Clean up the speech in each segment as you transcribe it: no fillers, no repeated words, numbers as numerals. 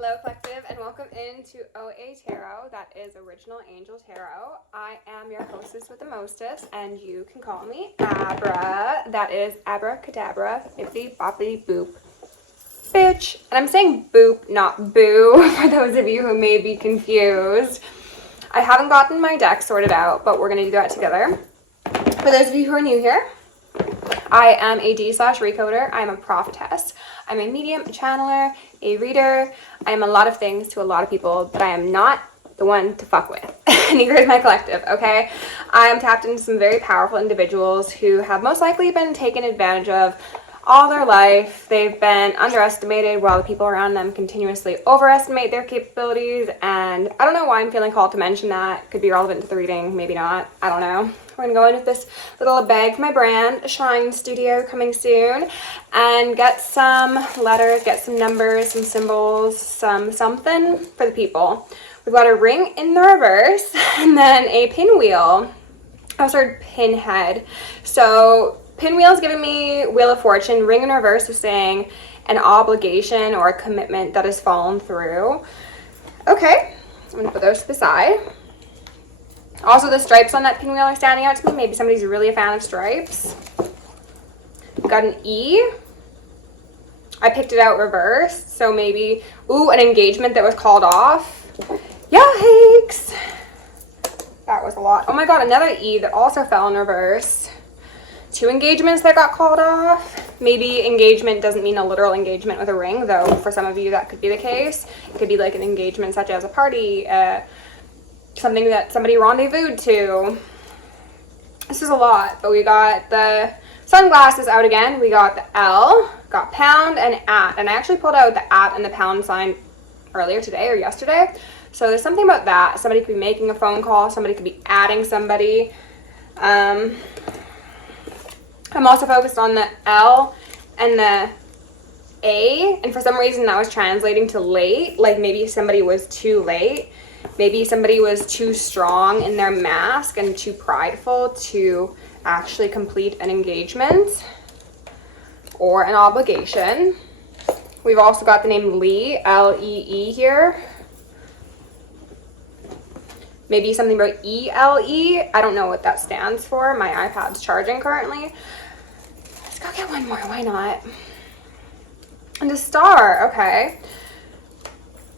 Hello Collective, and welcome into OAtarot. That is Original Angel Tarot. I am your hostess with the mostest, and you can call me Abra. That is Abracadabra, ipsy boppity boop, bitch. And I'm saying boop, not boo, for those of you who may be confused. I haven't gotten my deck sorted out, but we're going to do that together. For those of you who are new here, I am a D/recoder. I'm a prophetess. I'm a medium, a channeler, a reader. I am a lot of things to a lot of people, but I am not the one to fuck with. Neither is my collective, okay? I am tapped into some very powerful individuals who have most likely been taken advantage of all their life. They've been underestimated while the people around them continuously overestimate their capabilities, and I don't know why I'm feeling called to mention that. Could be relevant to the reading, maybe not. I don't know. We're going to go in with this little bag for my brand, Shine Studio, coming soon, and get some letters, get some numbers, some symbols, something for the people. We've got a ring in the reverse, and then a pinwheel. Oh, sorry, pinhead. So pinwheel is giving me Wheel of Fortune. Ring in reverse is saying an obligation or a commitment that has fallen through. Okay, I'm going to put those to the side. Also, the stripes on that pinwheel are standing out to me. Maybe somebody's really a fan of stripes. Got an E. I picked it out reversed, so maybe, ooh, an engagement that was called off. Yikes! That was a lot. Oh my god, another E that also fell in reverse. 2 engagements that got called off. Maybe engagement doesn't mean a literal engagement with a ring, though for some of you that could be the case. It could be like an engagement such as a party, something that somebody rendezvoused to. This is a lot, but we got the sunglasses out again. We got the L, got pound and at, and I actually pulled out the at and the pound sign earlier today or yesterday. So there's something about that. Somebody could be making a phone call. Somebody could be adding somebody. I'm also focused on the L and the A, and for some reason that was translating to late, like maybe somebody was too late. Maybe somebody was too strong in their mask and too prideful to actually complete an engagement or an obligation. We've also got the name Lee, L-E-E here. Maybe something about E-L-E. I don't know what that stands for. My iPad's charging currently. Let's go get one more. Why not? And a star. Okay.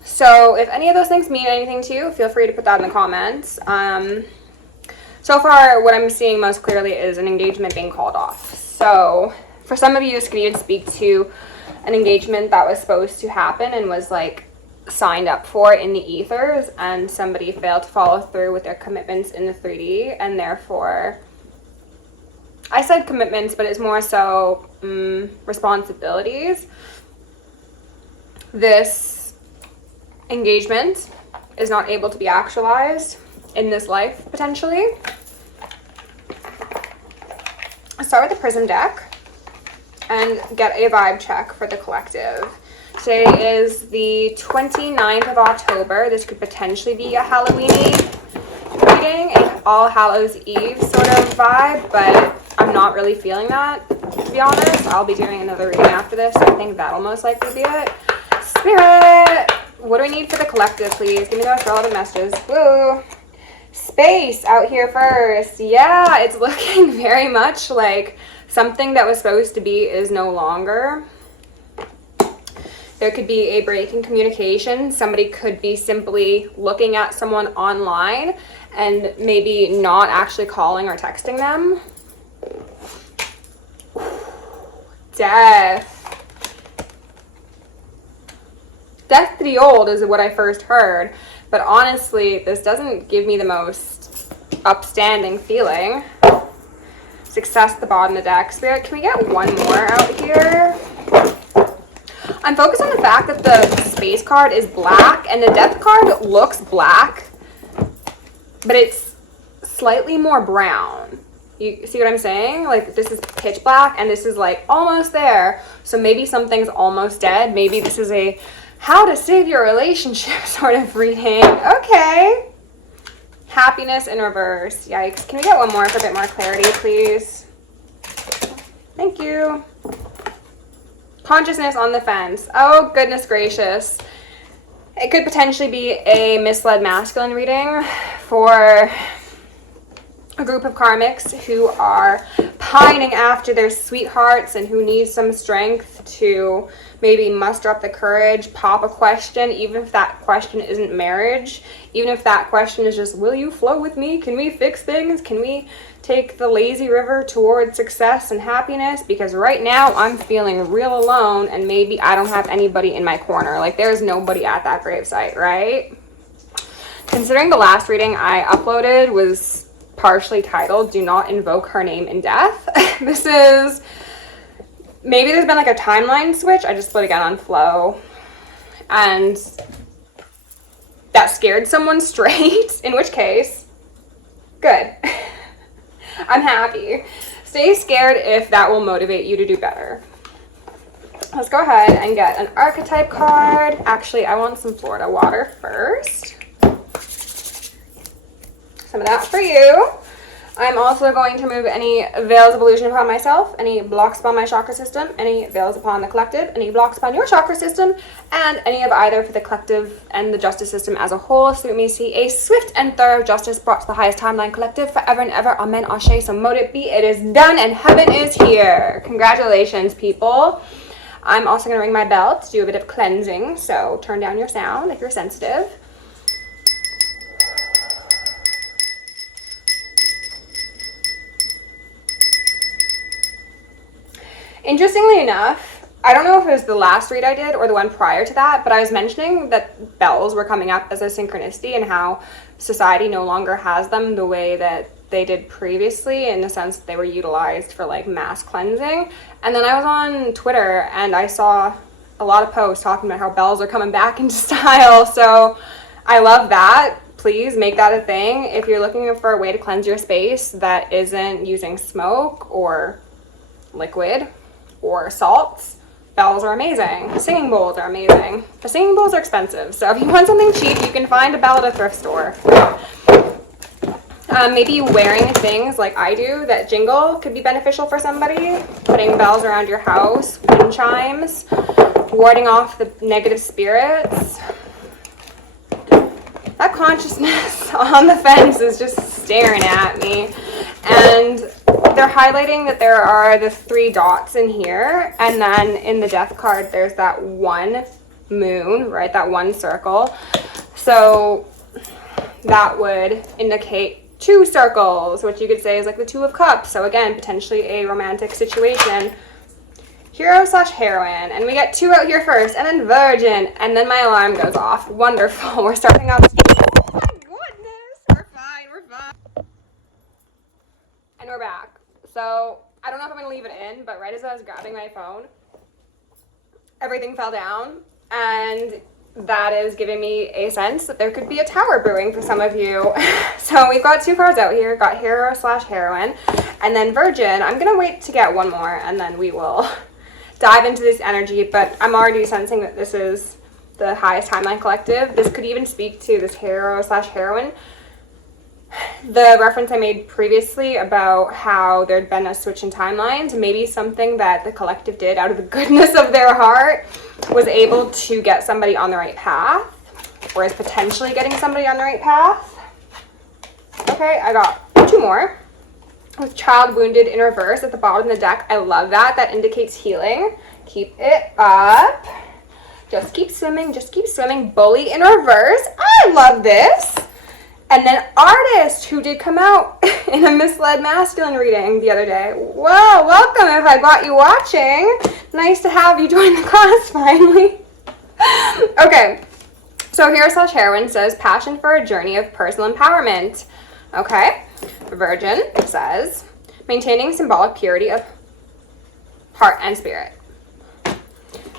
So if any of those things mean anything to you, feel free to put that in the comments. So far, what I'm seeing most clearly is an engagement being called off. So for some of you, this could even speak to an engagement that was supposed to happen and was like signed up for in the ethers, and somebody failed to follow through with their commitments in the 3D, and therefore, I said commitments, but it's more so responsibilities. This engagement is not able to be actualized in this life, potentially. I'll start with the Prism deck and get a vibe check for the collective. Today is the 29th of October. This could potentially be a Halloween-y reading, an All Hallows Eve sort of vibe, but I'm not really feeling that, to be honest. I'll be doing another reading after this. I think that'll most likely be it. Spirit! What do we need for the collective, please? Give me those relevant messages. Woo! Space out here first. Yeah, it's looking very much like something that was supposed to be is no longer. There could be a break in communication. Somebody could be simply looking at someone online and maybe not actually calling or texting them. Death. Death to the old is what I first heard, but honestly, this doesn't give me the most upstanding feeling. Success at the bottom of the deck. Spirit, can we get one more out here? I'm focused on the fact that the space card is black, and the death card looks black, but it's slightly more brown. You see what I'm saying? Like, this is pitch black, and this is like almost there. So maybe something's almost dead. Maybe this is a how to save your relationship sort of reading. Okay. Happiness in reverse. Yikes. Can we get one more for a bit more clarity, please? Thank you. Consciousness on the fence. Oh, goodness gracious. It could potentially be a misled masculine reading for a group of karmics who are pining after their sweethearts and who need some strength to maybe muster up the courage, pop a question, even if that question isn't marriage, even if that question is just, will you flow with me? Can we fix things? Can we take the lazy river towards success and happiness? Because right now I'm feeling real alone and maybe I don't have anybody in my corner. Like, there's nobody at that gravesite, right? Considering the last reading I uploaded was partially titled, Do Not Invoke Her Name in Death. This is, maybe there's been like a timeline switch. I just split again on flow. And that scared someone straight, in which case, good. I'm happy. Stay scared if that will motivate you to do better. Let's go ahead and get an archetype card. Actually, I want some Florida water first. Some of that for you. I'm also going to remove any veils of illusion upon myself, any blocks upon my chakra system, any veils upon the collective, any blocks upon your chakra system, and any of either for the collective and the justice system as a whole, so that we may see a swift and thorough justice brought to the highest timeline collective forever and ever. Amen, ashe, so mote it be. It is done and heaven is here. Congratulations, people. I'm also going to ring my bell to do a bit of cleansing, so turn down your sound if you're sensitive. Interestingly enough, I don't know if it was the last read I did or the one prior to that, but I was mentioning that bells were coming up as a synchronicity and how society no longer has them the way that they did previously, in the sense that they were utilized for like mass cleansing. And then I was on Twitter and I saw a lot of posts talking about how bells are coming back into style. So I love that. Please make that a thing. If you're looking for a way to cleanse your space that isn't using smoke or liquid or salts, bells are amazing. Singing bowls are amazing. The singing bowls are expensive, so if you want something cheap, you can find a bell at a thrift store. Maybe wearing things like I do that jingle could be beneficial for somebody. Putting bells around your house, wind chimes, warding off the negative spirits. That consciousness on the fence is just staring at me. And they're highlighting that there are the 3 dots in here, and then in the death card there's that one moon, right, that one circle. So that would indicate 2 circles, which you could say is like the 2 of cups. So again, potentially a romantic situation. Hero/heroine, and we get 2 out here first, and then virgin, and then my alarm goes off. Wonderful. We're starting off. Oh my goodness, we're fine. And we're back. So I don't know if I'm gonna leave it in, but right as I was grabbing my phone, everything fell down, and that is giving me a sense that there could be a tower brewing for some of you. So we've got 2 cards out here. Got hero/heroine, and then virgin. I'm gonna wait to get one more, and then we will dive into this energy, but I'm already sensing that this is the highest timeline collective. This could even speak to this hero/heroine. The reference I made previously about how there'd been a switch in timelines, maybe something that the collective did out of the goodness of their heart was able to get somebody on the right path, or is potentially getting somebody on the right path. Okay, I got 2 more. With child wounded in reverse at the bottom of the deck. I love that. That indicates healing. Keep it up. Just keep swimming. Just keep swimming. Bully in reverse. I love this. And then artist, who did come out in a misled masculine reading the other day. Well, welcome if I got you watching. Nice to have you join the class finally. Okay, so hero/heroine says passion for a journey of personal empowerment. Okay, virgin says maintaining symbolic purity of heart and spirit.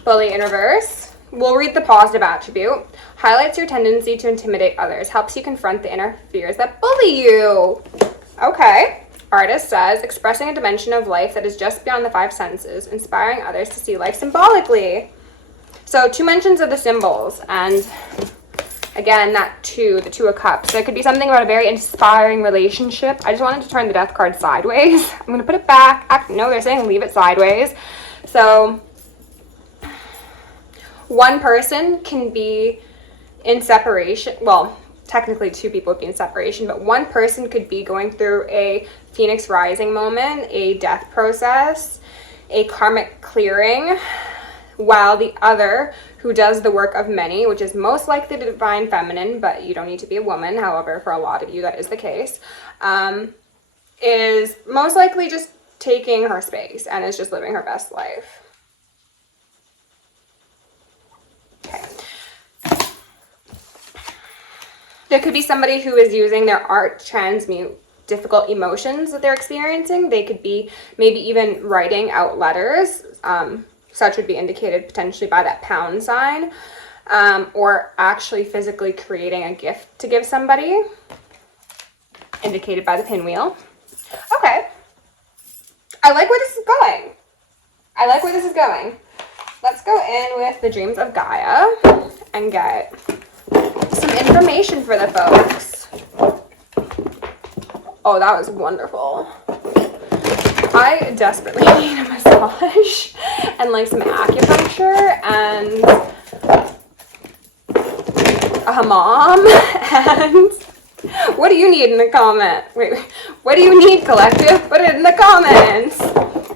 Bully in reverse, we'll read the positive attribute. Highlights your tendency to intimidate others. Helps you confront the inner fears that bully you. Okay. Artist says, expressing a dimension of life that is just beyond the 5 senses, inspiring others to see life symbolically. So 2 mentions of the symbols, and again, that 2, the 2 of cups. There could be something about a very inspiring relationship. I just wanted to turn the death card sideways. I'm going to put it back. No, they're saying leave it sideways. So one person can be in separation. Well, technically 2 people would be in separation, but one person could be going through a Phoenix rising moment, a death process, a karmic clearing, while the other, who does the work of many, which is most likely the divine feminine, but you don't need to be a woman, however, for a lot of you that is the case, is most likely just taking her space and is just living her best life. Okay. There could be somebody who is using their art to transmute difficult emotions that they're experiencing. They could be maybe even writing out letters. Such would be indicated potentially by that pound sign. Or actually physically creating a gift to give somebody. Indicated by the pinwheel. Okay. I like where this is going. I like where this is going. Let's go in with the dreams of Gaia and get some information for the folks. Oh, that was wonderful. I desperately need a massage and like some acupuncture and a hammam. And what do you need in the comment? Wait, what do you need, collective? Put it in the comments.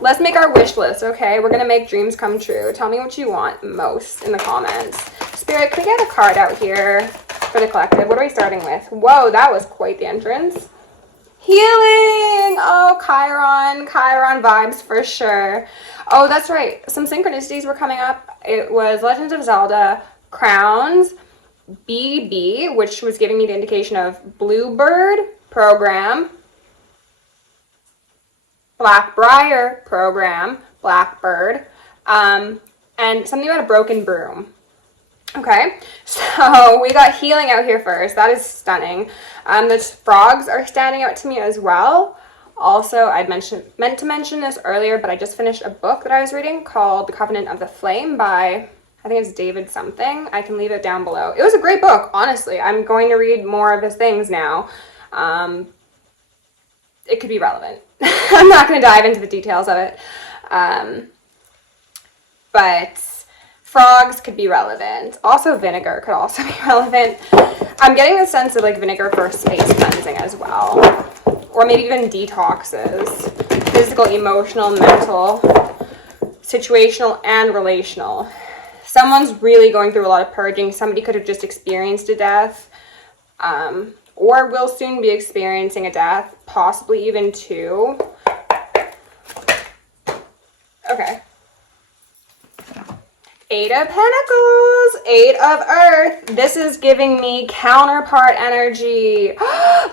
Let's make our wish list, okay? We're gonna make dreams come true. Tell me what you want most in the comments. Spirit, can we get a card out here for the collective? What are we starting with? Whoa, that was quite the entrance. Healing! Oh, Chiron vibes for sure. Oh, that's right. Some synchronicities were coming up. It was Legends of Zelda, Crowns, BB, which was giving me the indication of Bluebird program, Blackbriar program, Blackbird, and something about a broken broom. Okay, so we got healing out here first. That is stunning. The frogs are standing out to me as well. Also, I'd meant to mention this earlier, but I just finished a book that I was reading called The Covenant of the Flame by, I think it's David something. I can leave it down below. It was a great book, honestly. I'm going to read more of his things now. It could be relevant. I'm not going to dive into the details of it. But frogs could be relevant. Also, vinegar could also be relevant. I'm getting the sense of like vinegar for space cleansing as well. Or maybe even detoxes. Physical, emotional, mental, situational, and relational. Someone's really going through a lot of purging. Somebody could have just experienced a death. Or will soon be experiencing a death. Possibly even 2. Okay. 8 of Pentacles, 8 of Earth. This is giving me counterpart energy.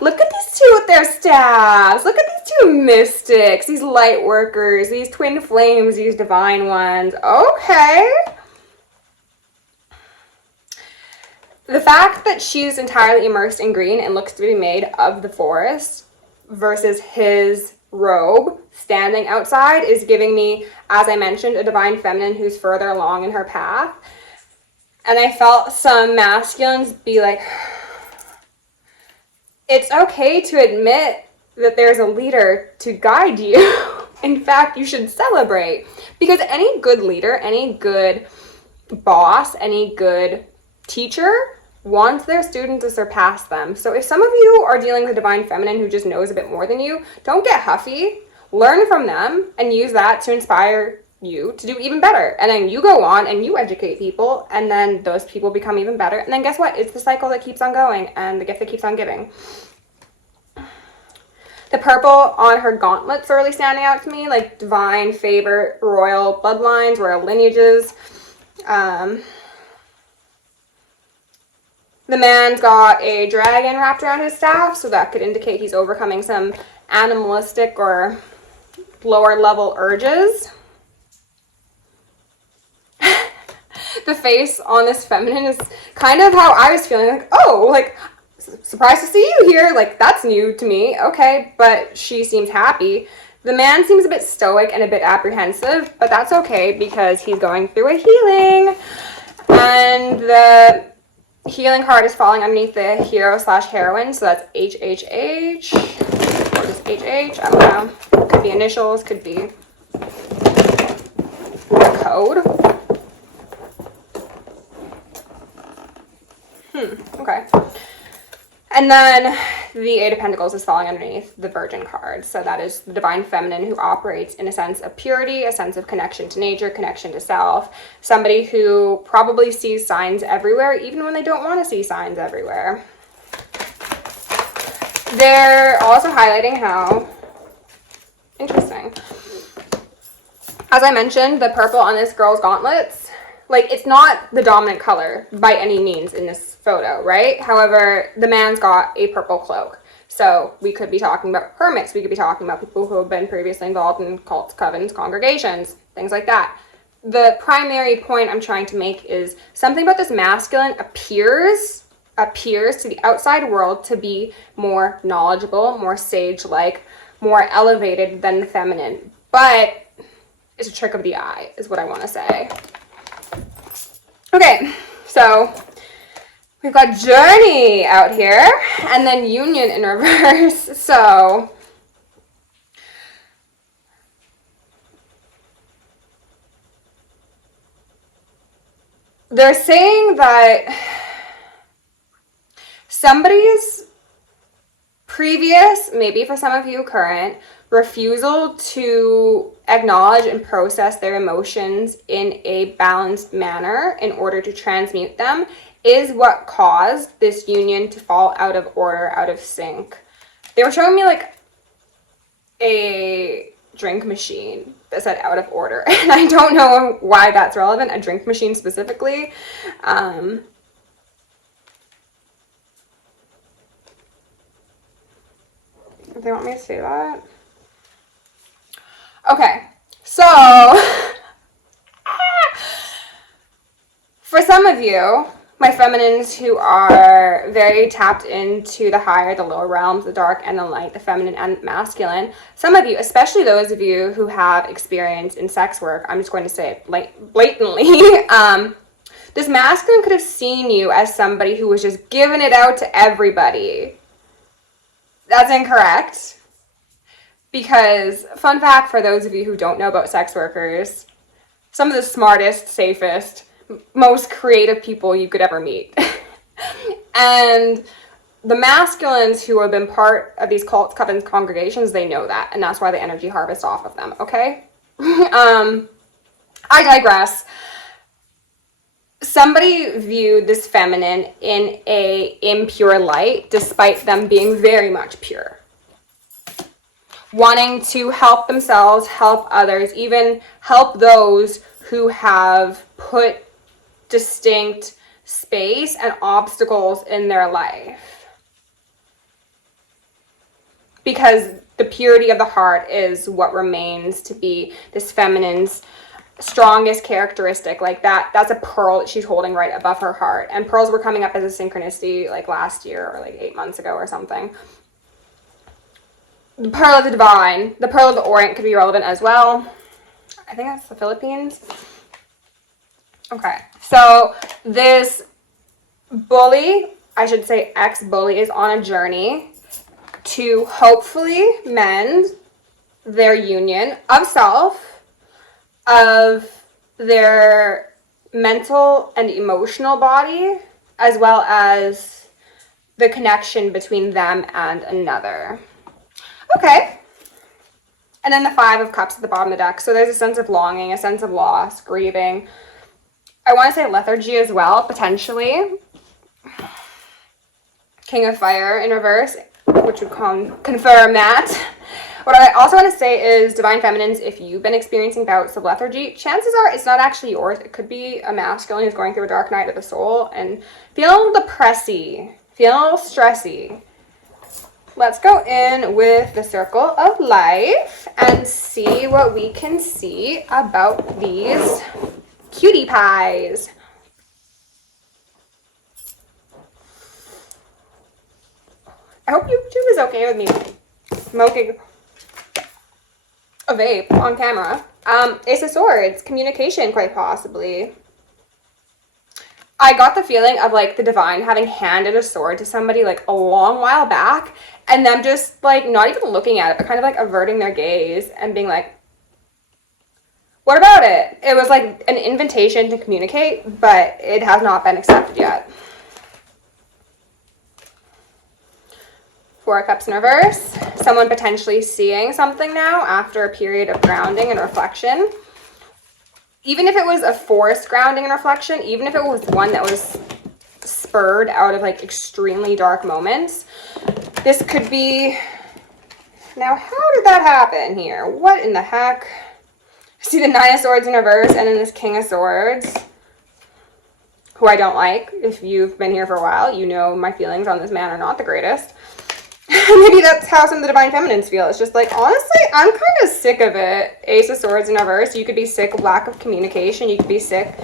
Look at these 2 with their staffs. Look at these 2 mystics, these light workers, these twin flames, these divine ones. Okay. The fact that she's entirely immersed in green and looks to be made of the forest versus his robe standing outside is giving me, as I mentioned, a divine feminine who's further along in her path. And I felt some masculines be like, it's okay to admit that there's a leader to guide you. In fact, you should celebrate. Because any good leader, any good boss, any good teacher wants their student to surpass them. So if some of you are dealing with a divine feminine who just knows a bit more than you, don't get huffy. Learn from them and use that to inspire you to do even better. And then you go on and you educate people, and then those people become even better. And then guess what? It's the cycle that keeps on going and the gift that keeps on giving. The purple on her gauntlets are really standing out to me, like divine favor, royal bloodlines, royal lineages. The man's got a dragon wrapped around his staff, so that could indicate he's overcoming some animalistic or lower level urges. The face on this feminine is kind of how I was feeling, like, oh, like, surprised to see you here, like, that's new to me, okay, but she seems happy. The man seems a bit stoic and a bit apprehensive, but that's okay because he's going through a healing. And the healing card is falling underneath the hero/heroine, so that's HHH, or just HH, I don't know. Could be initials, could be a code. Okay. And then the Eight of Pentacles is falling underneath the Virgin card. So that is the divine feminine who operates in a sense of purity, a sense of connection to nature, connection to self. Somebody who probably sees signs everywhere, even when they don't want to see signs everywhere. They're also highlighting how, interesting. As I mentioned, the purple on this girl's gauntlets, like, it's not the dominant color by any means in this photo, right? However, the man's got a purple cloak. So we could be talking about hermits. We could be talking about people who have been previously involved in cults, covens, congregations, things like that. The primary point I'm trying to make is something about this masculine appears to the outside world to be more knowledgeable, more sage-like, more elevated than the feminine. But it's a trick of the eye, is what I want to say. Okay, so we've got Journey out here, and then Union in reverse. So they're saying that somebody's previous, maybe for some of you current, refusal to acknowledge and process their emotions in a balanced manner in order to transmute them is what caused this union to fall out of order, out of sync. They were showing me like a drink machine that said out of order, and I don't know why that's relevant, a drink machine specifically. If they want me to say that. Okay, so for some of you, my feminines who are very tapped into the higher, the lower realms, the dark and the light, the feminine and masculine, some of you, especially those of you who have experience in sex work, I'm just going to say it blatantly, this masculine could have seen you as somebody who was just giving it out to everybody. That's incorrect. Because, fun fact for those of you who don't know about sex workers, some of the smartest, safest, most creative people you could ever meet. And the masculines who have been part of these cults, covens, congregations, they know that. And that's why the energy harvest off of them, okay? I digress. Somebody viewed this feminine in a impure light, despite them being very much pure. Wanting to help themselves, help others, even help those who have put distinct space and obstacles in their life. Because the purity of the heart is what remains to be this feminine's strongest characteristic. Like that's a pearl that she's holding right above her heart. And pearls were coming up as a synchronicity like last year or like 8 months ago or something. The pearl of the divine, the pearl of the orient could be relevant as well. I think that's the Philippines. Okay, so this bully, I should say ex-bully, is on a journey to hopefully mend their union of self, of their mental and emotional body, as well as the connection between them and another. Okay. And then the Five of Cups at the bottom of the deck. So there's a sense of longing, a sense of loss, grieving. I want to say lethargy as well, potentially. King of Fire in reverse, which would confirm that. What I also want to say is, Divine Feminines, if you've been experiencing bouts of lethargy, chances are it's not actually yours. It could be a masculine who's going through a dark night of the soul and feeling a little depressy, feeling a little stressy. Let's go in with the Circle of Life and see what we can see about these cutie pies. I hope YouTube is okay with me smoking a vape on camera. Ace of Swords, communication, quite possibly. I got the feeling of like the divine having handed a sword to somebody like a long while back and them just like not even looking at it, but kind of like averting their gaze and being like, what about it? It was like an invitation to communicate, but it has not been accepted yet. Four of Cups in reverse. Someone potentially seeing something now after a period of grounding and reflection. Even if it was a forced grounding and reflection, even if it was one that was spurred out of like extremely dark moments, this could be... Now, how did that happen here? What in the heck? See the Nine of Swords in reverse and then this King of Swords, who I don't like. If you've been here for a while, you know my feelings on this man are not the greatest. Maybe that's how some of the Divine Feminines feel. It's just like, honestly, I'm kind of sick of it. Ace of Swords in reverse. You could be sick of lack of communication. You could be sick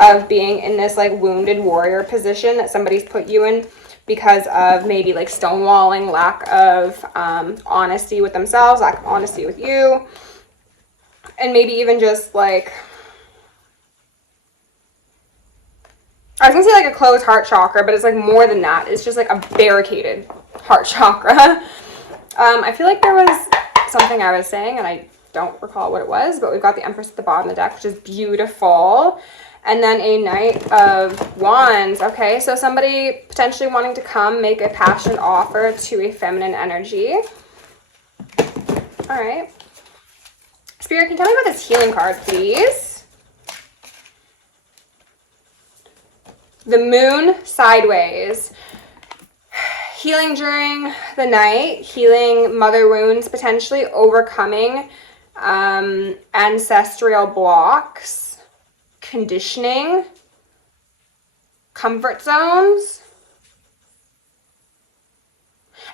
of being in this like wounded warrior position that somebody's put you in because of maybe like stonewalling, lack of honesty with themselves, lack of honesty with you. And maybe even just like, I was gonna say like a closed heart chakra, but it's like more than that. It's just like a barricaded heart chakra. I feel like there was something I was saying and I don't recall what it was, but we've got the Empress at the bottom of the deck, which is beautiful. And then a Knight of Wands. Okay, so somebody potentially wanting to come make a passionate offer to a feminine energy. All right. Spirit, can you tell me about this healing card, please? The Moon sideways. Healing during the night, healing mother wounds, potentially overcoming ancestral blocks, conditioning, comfort zones,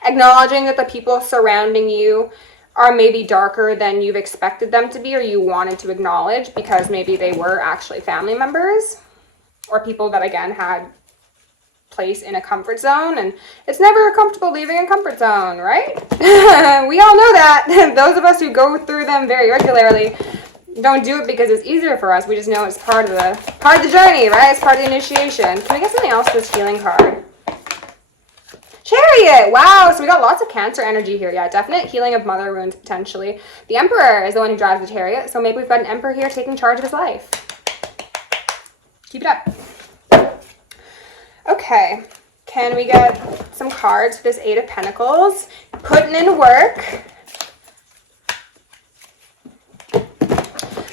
acknowledging that the people surrounding you are maybe darker than you've expected them to be or you wanted to acknowledge because maybe they were actually family members or people that, again, had place in a comfort zone. And it's never comfortable leaving a comfort zone, right? We all know that. Those of us who go through them very regularly don't do it because it's easier for us. We just know it's part of the journey, right? It's part of the initiation. Can we get something else for this healing card? Chariot! Wow, so we got lots of Cancer energy here. Yeah, definite healing of mother wounds, potentially. The Emperor is the one who drives the Chariot, so maybe we've got an Emperor here taking charge of his life. Keep it up. Okay, can we get some cards for this Eight of Pentacles? Putting in work.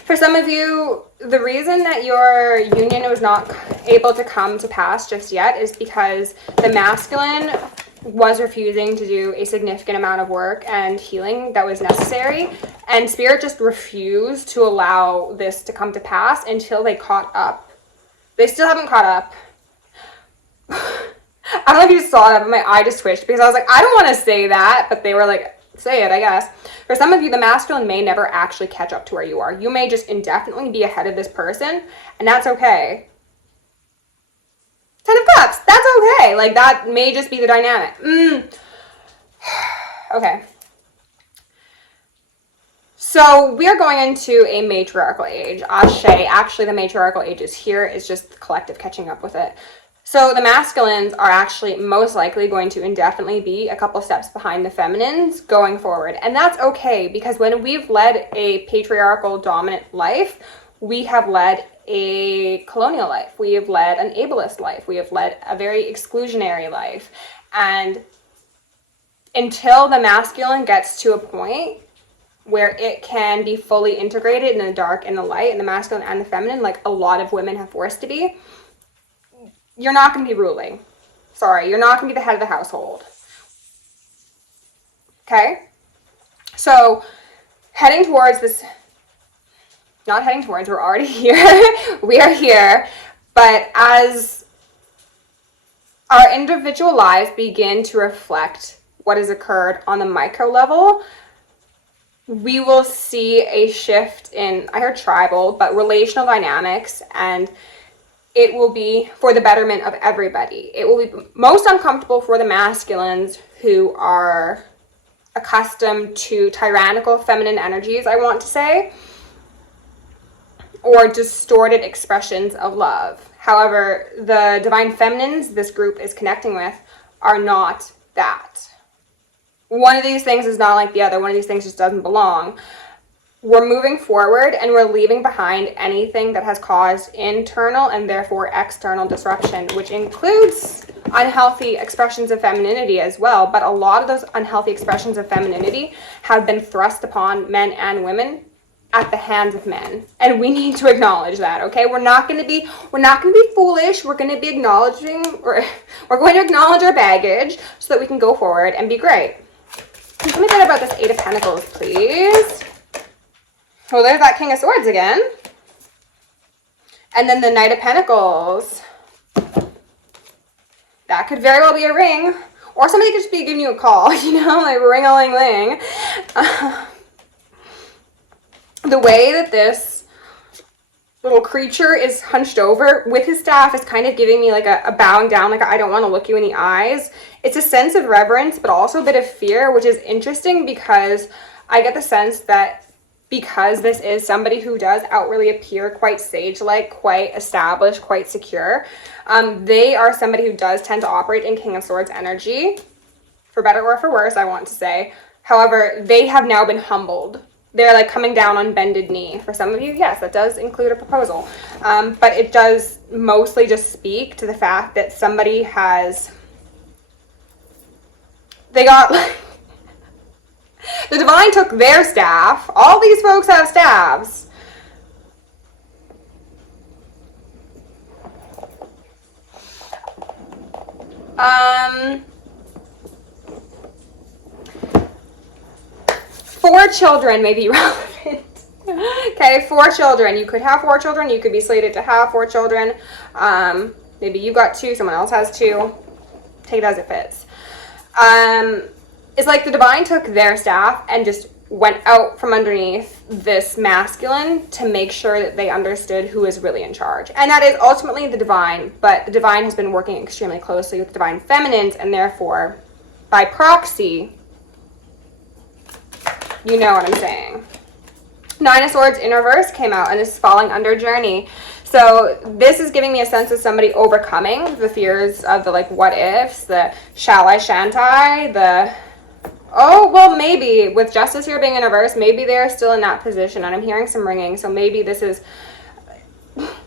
For some of you, the reason that your union was not able to come to pass just yet is because the masculine was refusing to do a significant amount of work and healing that was necessary, and Spirit just refused to allow this to come to pass until they caught up. They still haven't caught up. I don't know if you saw that, but my eye just twitched because I was like, I don't want to say that, but they were like, say it, I guess. For some of you, the masculine may never actually catch up to where you are. You may just indefinitely be ahead of this person, and that's okay. Ten of Cups, that's okay. Like, that may just be the dynamic. Okay. So we're going into a matriarchal age. Ashe, actually the matriarchal age is here. It's just the collective catching up with it. So the masculines are actually most likely going to indefinitely be a couple steps behind the feminines going forward. And that's okay, because when we've led a patriarchal dominant life, we have led a colonial life. We have led an ableist life. We have led a very exclusionary life. And until the masculine gets to a point where it can be fully integrated in the dark and the light, and the masculine and the feminine, like a lot of women have forced to be, you're not going to be ruling. Sorry, you're not going to be the head of the household. Okay? So, heading towards this, not heading towards, we're already here. We are here. But as our individual lives begin to reflect what has occurred on the micro level, we will see a shift in, I heard tribal, but relational dynamics, and it will be for the betterment of everybody. It will be most uncomfortable for the masculines who are accustomed to tyrannical feminine energies, I want to say, or distorted expressions of love. However, the divine feminines this group is connecting with are not that. One of these things is not like the other. One of these things just doesn't belong. We're moving forward and we're leaving behind anything that has caused internal and therefore external disruption, which includes unhealthy expressions of femininity as well, but a lot of those unhealthy expressions of femininity have been thrust upon men and women at the hands of men, and we need to acknowledge that. Okay, we're not going to be foolish. We're going to be acknowledging, we're going to acknowledge our baggage so that we can go forward and be great. Tell me better about this Eight of Pentacles, please. Oh, there's that King of Swords again, and then the Knight of Pentacles. That could very well be a ring, or somebody could just be giving you a call, you know, like ring-a-ling-ling. The way that this little creature is hunched over with his staff is kind of giving me like a bowing down, like I don't want to look you in the eyes. It's a sense of reverence, but also a bit of fear, which is interesting because I get the sense that because this is somebody who does outwardly appear quite sage-like, quite established, quite secure, they are somebody who does tend to operate in King of Swords energy, for better or for worse, I want to say. However, they have now been humbled. They're like coming down on bended knee. For some of you, yes, that does include a proposal. But it does mostly just speak to the fact that somebody has, they got, the divine took their staff. All these folks have staffs. Four children may be relevant. Okay, 4 children. You could have 4 children. You could be slated to have 4 children. Maybe you got 2. Someone else has 2. Take it as it fits. It's like the divine took their staff and just went out from underneath this masculine to make sure that they understood who is really in charge. And that is ultimately the divine, but the divine has been working extremely closely with the divine feminines, and therefore, by proxy, you know what I'm saying. 9 of Swords in reverse came out, and this is falling under journey. So this is giving me a sense of somebody overcoming the fears of the like what ifs, the shall I, shan't I, the oh well maybe, with Justice here being in reverse, maybe they're still in that position, and I'm hearing some ringing, so maybe this is,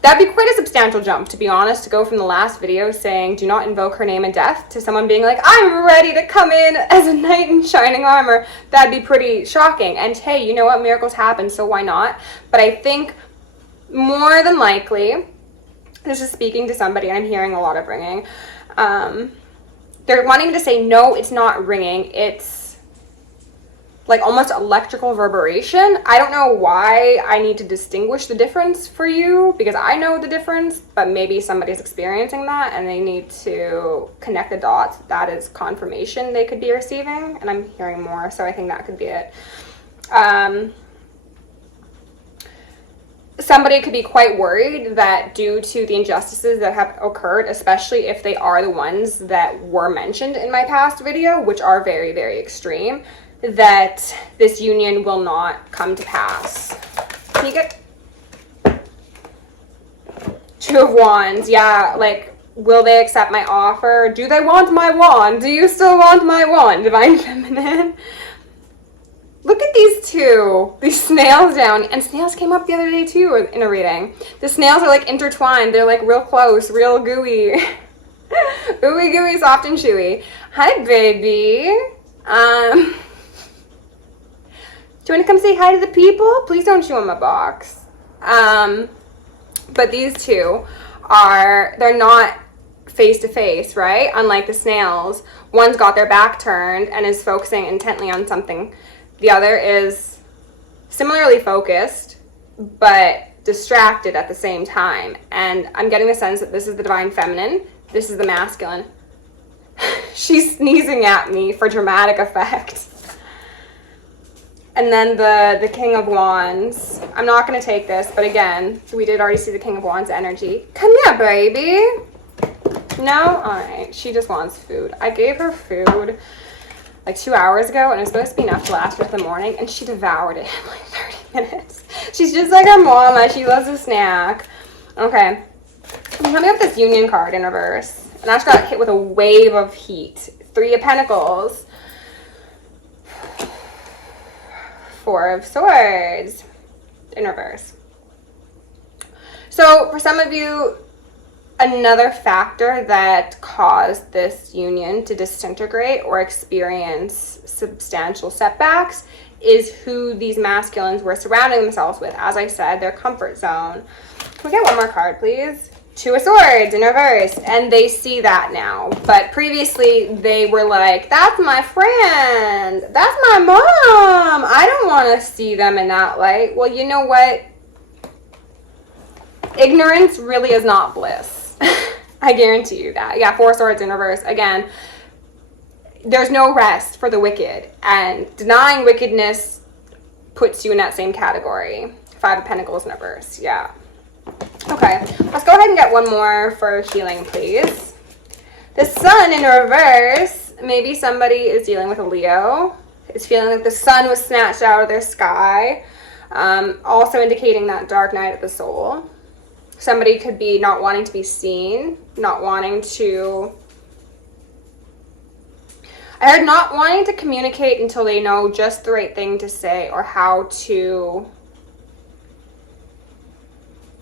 that'd be quite a substantial jump, to be honest, to go from the last video saying do not invoke her name in death to someone being like I'm ready to come in as a knight in shining armor. That'd be pretty shocking. And hey, you know what, miracles happen, so why not? But I think more than likely this is speaking to somebody, and I'm hearing a lot of ringing. They're wanting to say no, it's not ringing, it's like almost electrical reverberation. I don't know why I need to distinguish the difference for you, because I know the difference, but maybe somebody's experiencing that and they need to connect the dots. That is confirmation they could be receiving, and I'm hearing more, so I think that could be it. Somebody could be quite worried that due to the injustices that have occurred, especially if they are the ones that were mentioned in my past video, which are very, very extreme, that this union will not come to pass. Can you get 2 of Wands? Yeah, like, will they accept my offer? Do they want my wand? Do you still want my wand, Divine Feminine? Look at these 2, these snails down, and snails came up the other day too in a reading. The snails are like intertwined, they're like real close, real gooey. Ooey gooey, soft and chewy. Hi, baby. Do you want to come say hi to the people? Please don't chew on my box. But these 2 are, they're not face to face, right? Unlike the snails, one's got their back turned and is focusing intently on something. The other is similarly focused, but distracted at the same time. And I'm getting the sense that this is the Divine Feminine, this is the masculine. She's sneezing at me for dramatic effect. And then the King of Wands. I'm not going to take this, but again, we did already see the King of Wands energy. Come here, baby. No? Alright, she just wants food. I gave her food like 2 hours ago, and it was supposed to be enough to last her the morning, and she devoured it in like 30 minutes. She's just like her mama. She loves a snack. Okay. Tell me about this Union card in reverse. And I just got hit with a wave of heat. 3 of Pentacles. 4 of Swords in reverse. So for some of you, another factor that caused this union to disintegrate or experience substantial setbacks is who these masculines were surrounding themselves with. As I said, their comfort zone. Can we get one more card, please? Two of Swords in reverse, and they see that now. But previously, they were like, that's my friend, that's my mom, I don't want to see them in that light. Well, you know what? Ignorance really is not bliss. I guarantee you that. Yeah, Four Swords in reverse. Again, there's no rest for the wicked, and denying wickedness puts you in that same category. Five of Pentacles in reverse. Yeah. Okay, let's go ahead and get one more for healing, please. The Sun in reverse. Maybe somebody is dealing with a Leo. It's feeling like the sun was snatched out of their sky. Also indicating that dark night of the soul. Somebody could be not wanting to be seen, not wanting to... I heard not wanting to communicate until they know just the right thing to say or how to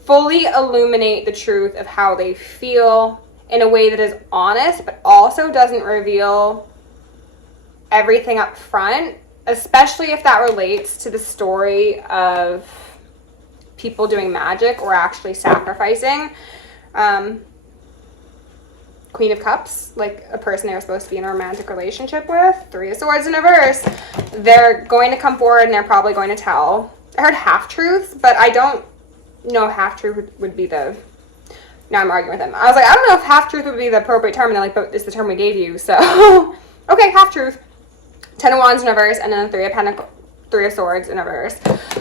fully illuminate the truth of how they feel in a way that is honest, but also doesn't reveal everything up front, especially if that relates to the story of people doing magic or actually sacrificing. Queen of Cups, like a person they're supposed to be in a romantic relationship with. Three of Swords in reverse. They're going to come forward and they're probably going to tell. I heard half-truths, but I don't know if half-truth would be the... Now I'm arguing with them. I was like, I don't know if half-truth would be the appropriate term, and they're like, but it's the term we gave you, so... Okay, half-truth. Ten of Wands in reverse, and then Three of Swords in reverse.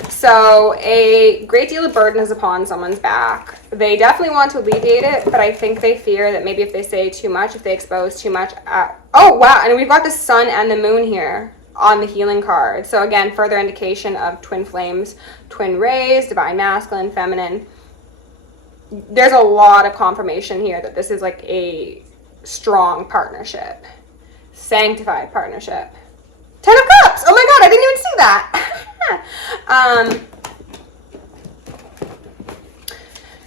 So a great deal of burden is upon someone's back. They definitely want to alleviate it, but I think they fear that maybe if they say too much, if they expose too much... Oh, wow, and we've got the sun and the moon here on the healing card. So again, further indication of twin flames, twin rays, divine masculine, feminine. There's a lot of confirmation here that this is like a strong partnership. Sanctified partnership. Ten of Cups! Oh my god, I didn't even see that!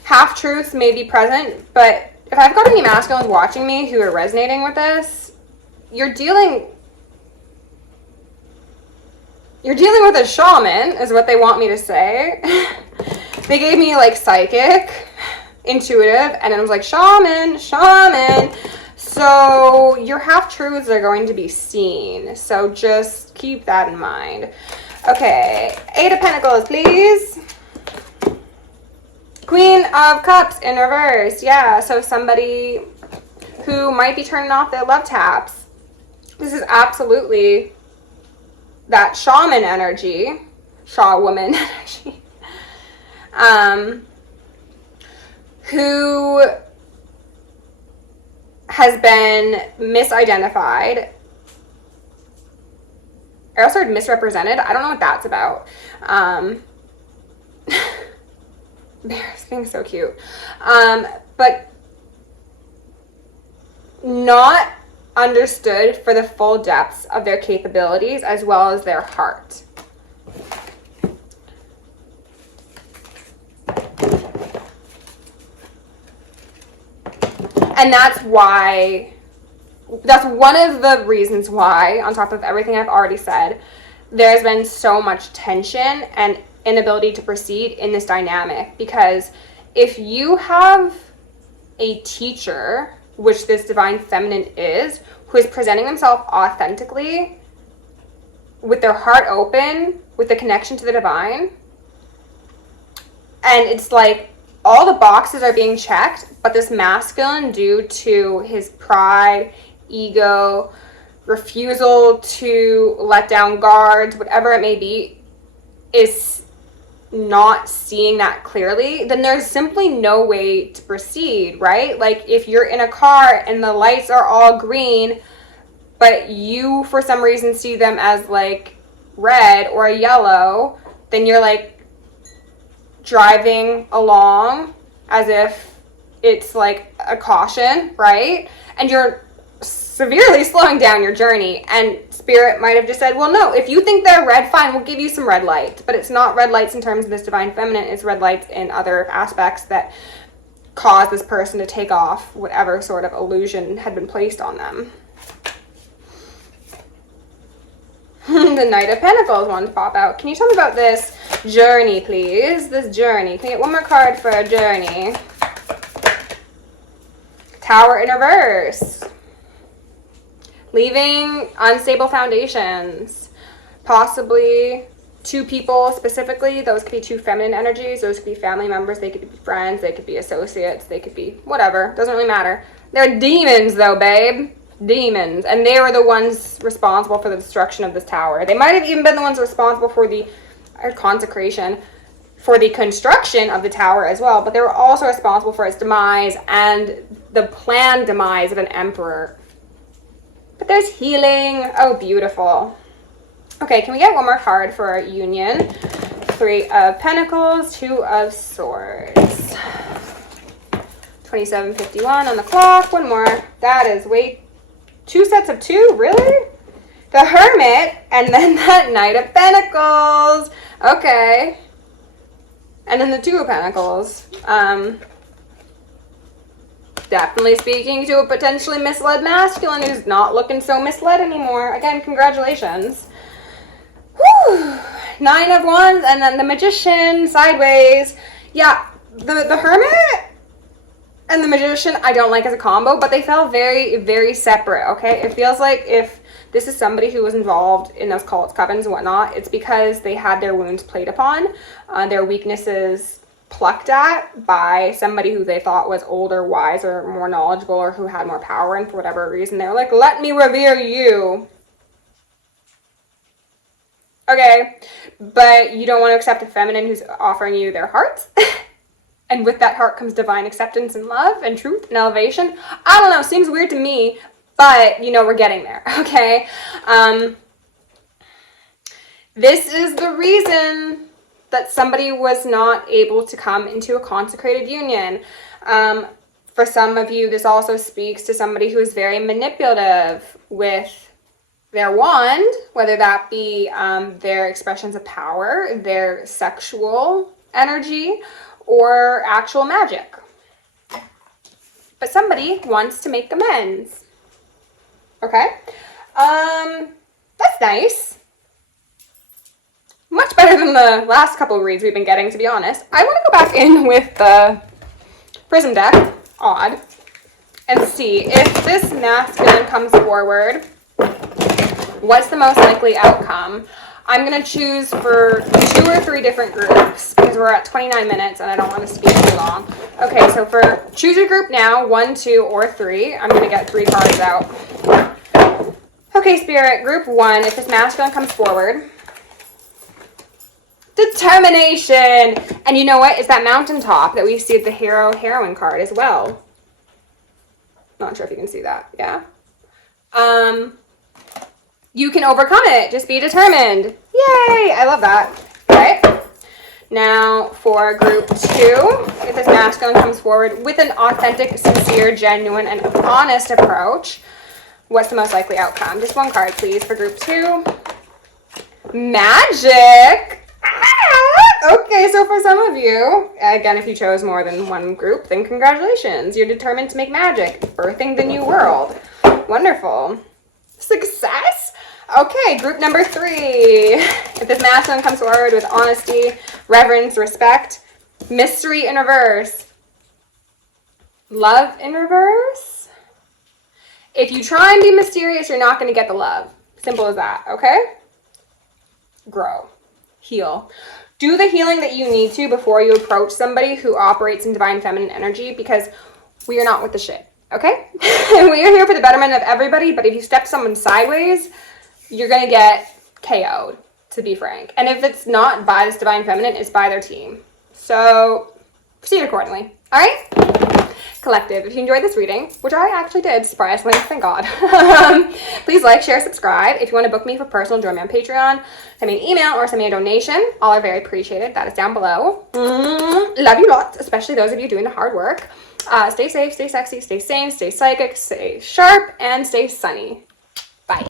Half-truths may be present, but if I've got any masculines watching me who are resonating with this, you're dealing with a shaman, is what they want me to say. They gave me like psychic, intuitive, and it was like shaman. So your half-truths are going to be seen. So just keep that in mind. Okay, Eight of Pentacles, please. Queen of Cups in reverse. Yeah, so somebody who might be turning off their love taps. This is absolutely that shaman energy, shaw woman energy, who has been misidentified. I also heard misrepresented. I don't know what that's about. Bears being so cute. But not understood for the full depths of their capabilities as well as their heart. And that's one of the reasons why, on top of everything I've already said, there's been so much tension and inability to proceed in this dynamic. Because if you have a teacher, which this divine feminine is, who is presenting themselves authentically, with their heart open, with the connection to the divine, and it's like all the boxes are being checked, but this masculine, due to his pride, ego, refusal to let down guards, whatever it may be, is not seeing that clearly, then there's simply no way to proceed, right? Like if you're in a car and the lights are all green, but you for some reason see them as like red or yellow, then you're like driving along as if it's like a caution, right? And you're severely slowing down your journey, and spirit might have just said, well, no, if you think they're red, fine, we'll give you some red lights. But it's not red lights in terms of this divine feminine, it's red lights in other aspects that cause this person to take off whatever sort of illusion had been placed on them. The Knight of Pentacles wanted to pop out. Can you tell me about this journey, please? This journey. Can I get one more card for a journey? Tower in reverse. Leaving unstable foundations. Possibly two people specifically. Those could be two feminine energies. Those could be family members. They could be friends. They could be associates. They could be whatever. Doesn't really matter. They're demons though, babe. Demons. And they were the ones responsible for the destruction of this tower. They might have even been the ones responsible for the consecration, for the construction of the tower as well. But they were also responsible for its demise and the planned demise of an emperor. But there's healing. Oh, beautiful. Okay, can we get one more card for our union? 3 of Pentacles, 2 of Swords. 27:51 on the clock. One more. That is, wait, 2 sets of 2? Really? The Hermit, and then that Knight of Pentacles. Okay. And then the 2 of Pentacles. Definitely speaking to a potentially misled masculine who's not looking so misled anymore. Again, congratulations. Whew. 9 of Wands, and then the Magician sideways. Yeah, the Hermit and the Magician I don't like as a combo, but they felt very, very separate, okay? It feels like if this is somebody who was involved in those cults, covens, and whatnot, it's because they had their wounds played upon, their weaknesses plucked at by somebody who they thought was older, wiser, more knowledgeable, or who had more power, and for whatever reason they were like, let me revere you. Okay, but you don't want to accept a feminine who's offering you their hearts. And with that heart comes divine acceptance and love and truth and elevation. I don't know, seems weird to me, but you know, we're getting there, okay? This is the reason that somebody was not able to come into a consecrated union. For some of you, this also speaks to somebody who is very manipulative with their wand, whether that be their expressions of power, their sexual energy, or actual magic. But somebody wants to make amends. Okay? That's nice. Much better than the last couple of reads we've been getting, to be honest. I want to go back in with the Prism deck, odd, and see if this masculine comes forward, what's the most likely outcome? I'm going to choose for 2 or 3 different groups because we're at 29 minutes and I don't want to speak too long. Okay, so for choose your group now, 1, 2, or 3. I'm going to get 3 cards out. Okay, Spirit, group 1, if this masculine comes forward. Determination! And you know what? It's that mountaintop that we see at the hero-heroine card as well. Not sure if you can see that. Yeah? You can overcome it. Just be determined. Yay! I love that. Okay. Now for group 2, if this masculine comes forward with an authentic, sincere, genuine, and honest approach, what's the most likely outcome? Just 1 card, please, for group 2. Magic! Okay, so for some of you, again, if you chose more than 1 group, then congratulations. You're determined to make magic, birthing the new world. Wonderful. Success? Okay, group number 3. If this masculine comes forward with honesty, reverence, respect, mystery in reverse, love in reverse. If you try and be mysterious, you're not going to get the love. Simple as that, okay? Grow. Heal. Do the healing that you need to before you approach somebody who operates in divine feminine energy, because we are not with the shit, okay? We are here for the betterment of everybody, but if you step someone sideways, you're going to get KO'd, to be frank. And if it's not by this divine feminine, it's by their team. So proceed accordingly, all right? Collective, if you enjoyed this reading, which I actually did, surprisingly, thank God, please like, share, subscribe. If you want to book me for personal, join me on Patreon, send me an email or send me a donation. All are very appreciated. That is down below. Love you lots, especially those of you doing the hard work. Stay safe, stay sexy, stay sane, stay psychic, stay sharp, and stay sunny.